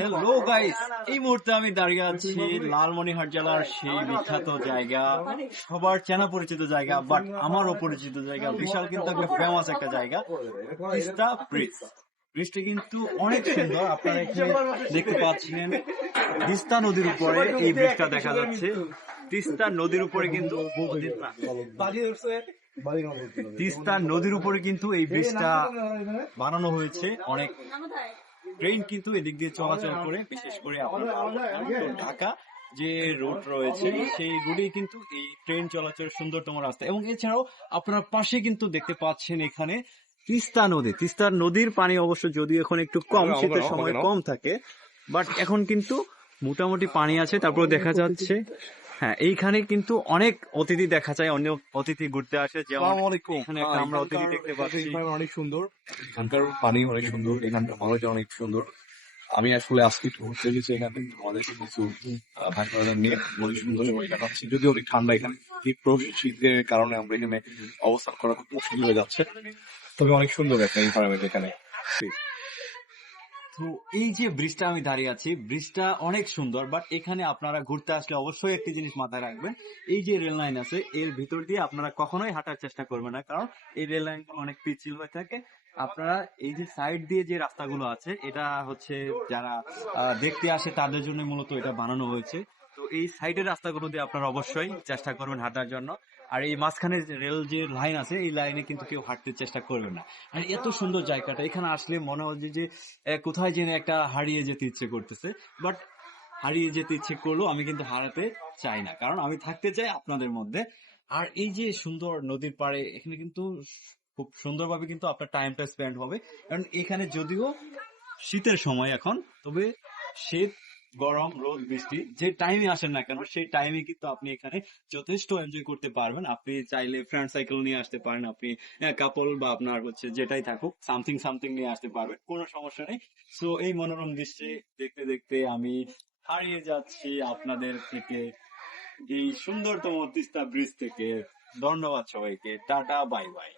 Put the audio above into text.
Hello guys, এই মুহূর্তে আমি দাঁড়িয়ে আছি লালমনিরহাট জেলার সেই বিখ্যাত জায়গা, সবার চেনা পরিচিত জায়গা, বাট আমার অপরিচিত জায়গা, বিশাল কিন্তু একটা ফেমাস একটা জায়গা, তিস্তা ব্রিজ। ব্রিজটা কিন্তু অনেক সুন্দর। আপনারা এখানে দেখতে পাচ্ছেন তিস্তা নদীর উপরে এই ব্রিজটা দেখা যাচ্ছে। তিস্তা নদীর উপরে কিন্তু তিস্তা নদীর উপরে কিন্তু এই ব্রিজটা বানানো হয়েছে। অনেক ট্রেন কিন্তু এদিক দিয়ে চলাচল করে, বিশেষ করে ঢাকা যে রুট রয়েছে সেই রুটে কিন্তু এই ট্রেন চলাচল সুন্দরতম রাস্তা। এবং এছাড়াও আপনার পাশে কিন্তু দেখতে পাচ্ছেন এখানে তিস্তা নদী। তিস্তা নদীর পানি অবশ্য যদিও এখন একটু কম, শীতের সময় কম থাকে, বাট এখন কিন্তু মোটামুটি পানি আছে। তারপর দেখা যাচ্ছে হ্যাঁ, এইখানে কিন্তু অনেক অতিথি দেখা যায়, অনেক অতিথি ঘুরতে আসে। যেমন এখানে একটা আমরা অতিথি দেখতে পাচ্ছি। অনেক সুন্দর, এখানকার পানি অনেক সুন্দর, এখানকার মানুষজন অনেক সুন্দর। আমি আসলে আজকে একটু ঘুরতে গেছি এখানে, আমাদের কিছু ভাই বোনেরা নিয়ে অনেক সুন্দর সময় কাটাচ্ছি। যদিও অনেক ঠান্ডা এখানে, তীব্র শীতের কারণে আমরা এখানে অবস্থান করা খুব মুশকিল হয়ে যাচ্ছে, তবে অনেক সুন্দর একটা এনভায়রনমেন্ট এখানে। তো এই যে ব্রিজটা আমি দাঁড়িয়ে আছি, ব্রিজটা অনেক সুন্দর, বাট এখানে আপনারা ঘুরতে আসলে অবশ্যই একটি জিনিস মাথায় রাখবেন। এই যে রেল লাইন আছে, এর ভিতর দিয়ে আপনারা কখনোই হাঁটার চেষ্টা করবেন না, কারণ এই রেল লাইন অনেক পিচ্ছিল হয়ে থাকে। আপনারা এই যে সাইড দিয়ে যে রাস্তাগুলো আছে, এটা হচ্ছে যারা দেখতে আসে তাদের জন্য মূলত এটা বানানো হয়েছে। তো এই সাইডের রাস্তাগুলো দিয়ে আপনারা অবশ্যই চেষ্টা করবেন হাঁটার জন্য। আর এই মাঝখানে রেল যে লাইন আছে, এই লাইনে কিন্তু কেউ হাঁটতে চেষ্টা করবে না। আর এত সুন্দর জায়গাটা, এখানে আসলে মনে হয় যে কোথায় যেন একটা হারিয়ে যেতে ইচ্ছে করতেছে, বাট হারিয়ে যেতে ইচ্ছে করলেও আমি কিন্তু হারাতে চাই না, কারণ আমি থাকতে চাই আপনাদের মধ্যে। আর এই যে সুন্দর নদীর পাড়ে, এখানে কিন্তু খুব সুন্দরভাবে কিন্তু আপনার টাইমটা স্পেন্ড হবে। কারণ এখানে যদিও শীতের সময় এখন, তবে শীত, গরম, রোদ, বৃষ্টি যে টাইমে আসেন না কেন, সেই টাইমে কিন্তু আপনি এখানে যথেষ্ট এনজয় করতে পারবেন। আপনি চাইলে ফ্রেন্ড সাইকেল নিয়ে আসতে পারেন, আপনি কাপল বা আপনার হচ্ছে যেটাই থাকুক, সামথিং সামথিং নিয়ে আসতে পারবেন, কোনো সমস্যা নেই। সো এই মনোরম দৃশ্যে দেখতে দেখতে আমি হারিয়ে যাচ্ছি আপনাদের থেকে, এই সুন্দরতম তিস্তা ব্রিজ থেকে। ধন্যবাদ সবাইকে, টাটা, বাই বাই।